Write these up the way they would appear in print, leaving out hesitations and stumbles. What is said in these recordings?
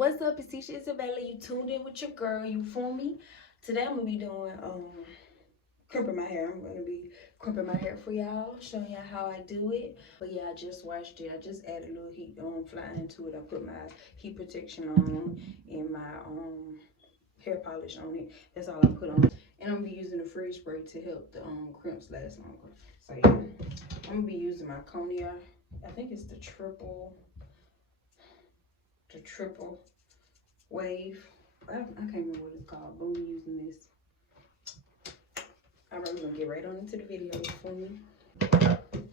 What's up? It's Tisha Isabella. You tuned in with your girl. You feel me? Today I'm gonna be doing crimping my hair. I'm gonna be crimping my hair for y'all, showing y'all how I do it. But yeah, I just washed it. I just added a little heat fly into it. I put my heat protection on and my hair polish on it. That's all I put on. And I'm gonna be using the freeze spray to help the crimps last longer. So yeah, I'm gonna be using my Conia. I think it's the triple wave. I can't remember what it's called, but we're using this. All right, we're gonna get right on into the video for me.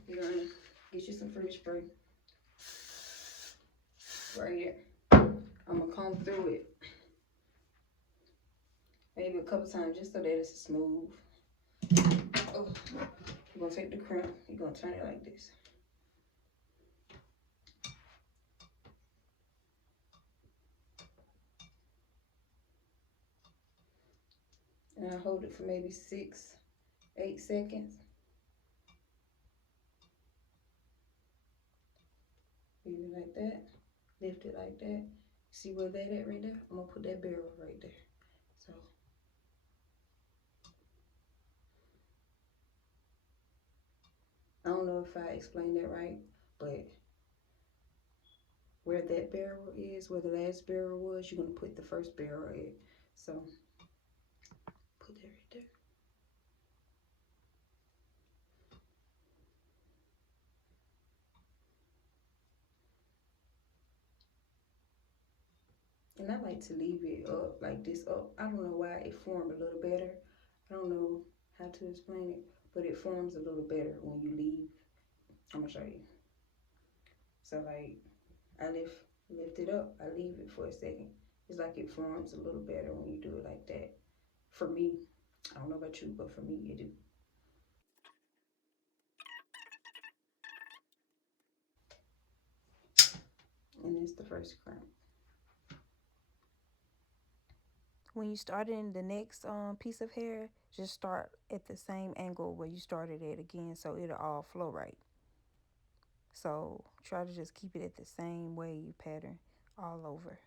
You're gonna get you some freeze spray right here. I'm gonna comb through it maybe a couple times just so that it's smooth. Oh, you're gonna take the crimp, you're gonna turn it like this. And I hold it for maybe 6-8 seconds. Leave it like that. Lift it like that. See where that at right there? I'm gonna put that barrel right there. So I don't know if I explained that right, but where that barrel is, where the last barrel was, you're gonna put the first barrel in. So put that right there. And I like to leave it up like this up. I don't know why it formed a little better. I don't know how to explain it, but it forms a little better when you leave. I'm gonna show you. So like I lift it up, I leave it for a second. It's like it forms a little better when you do it like that. For me, I don't know about you, but for me it do. And it's the first crimp. When you start in the next piece of hair, just start at the same angle where you started at again, so it'll all flow right. So try to just keep it at the same wave pattern all over.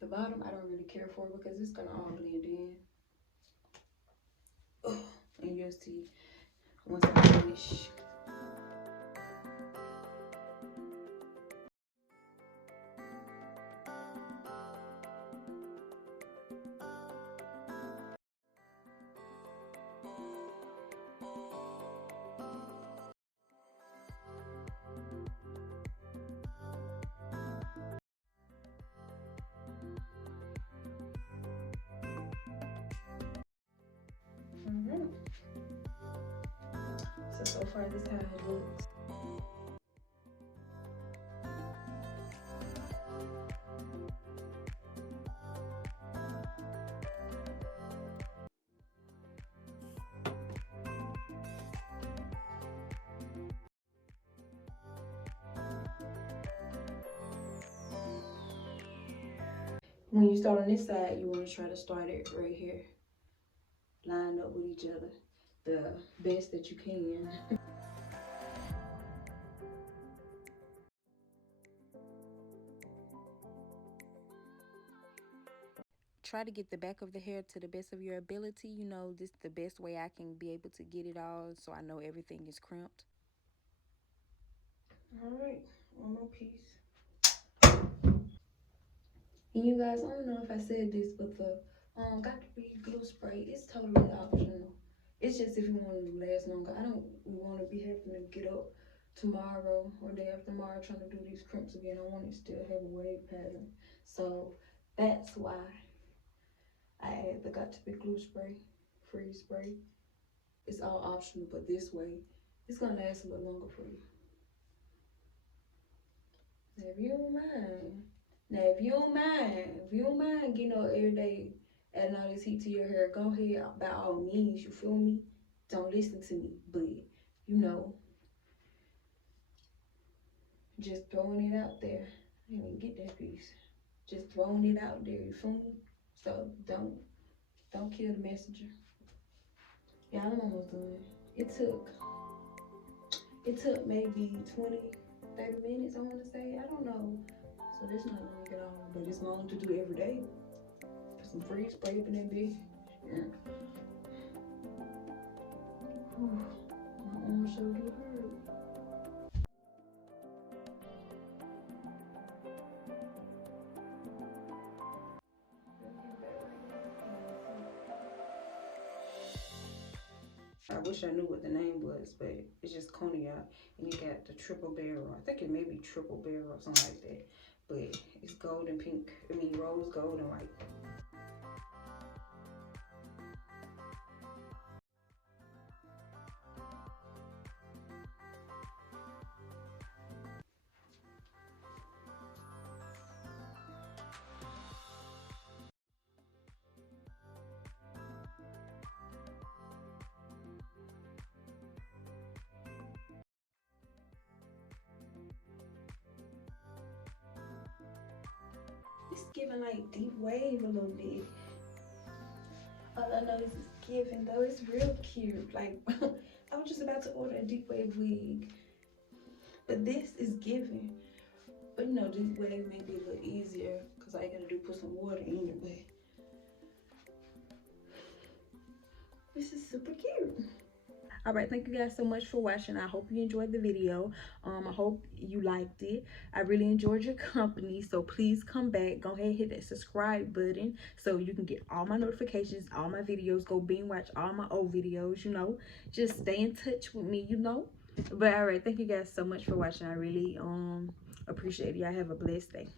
The bottom I don't really care for because it's gonna all blend in. And you'll see once I finish. Alright. So far this is how it looks. When you start on this side, you want to try to start it right here. Line up with each other the best that you can. Try to get the back of the hair to the best of your ability. You know, this is the best way I can be able to get it all so I know everything is crimped. Alright, one more piece. And you guys, I don't know if I said this, but the got to be glue spray, it's totally optional. It's just if you want it to last longer. I don't want to be having to get up tomorrow or day after tomorrow trying to do these crimps again. I want it to still have a wave pattern. So that's why I add the got to be glue spray, freeze spray. It's all optional, but this way, it's gonna last a little longer for you. Now, if you don't mind, if you don't mind getting up every day, adding all this heat to your hair, go ahead by all means. You feel me? don't listen to me. But you know, just throwing it out there. I didn't even get that piece. Just throwing it out there, you feel me? So don't kill the messenger. Yeah, I'm almost done. It took it took maybe 20, 30 minutes, I wanna say. I don't know. So that's not long at all. But it's long to do every day. Put some freeze spray up in that bitch. Yeah. My arm sure do hurt. I wish I knew what the name was, but it's just cognac, and you got the triple barrel. I think it may be triple barrel or something like that. But it's gold and pink. I mean, rose gold and white. It's giving like deep wave a little bit. All I know is it's giving though. It's real cute. Like I was just about to order a deep wave wig, but this is giving. But you know, deep wave may be a little easier because all you gotta do put some water in it. But this is super cute. All right, thank you guys so much for watching. I hope you enjoyed the video. I hope you liked it. I really enjoyed your company, so please come back. Go ahead and hit that subscribe button so you can get all my notifications, all my videos. Go binge watch all my old videos, you know. Just stay in touch with me, you know. But all right, thank you guys so much for watching. I really appreciate it. Y'all have a blessed day.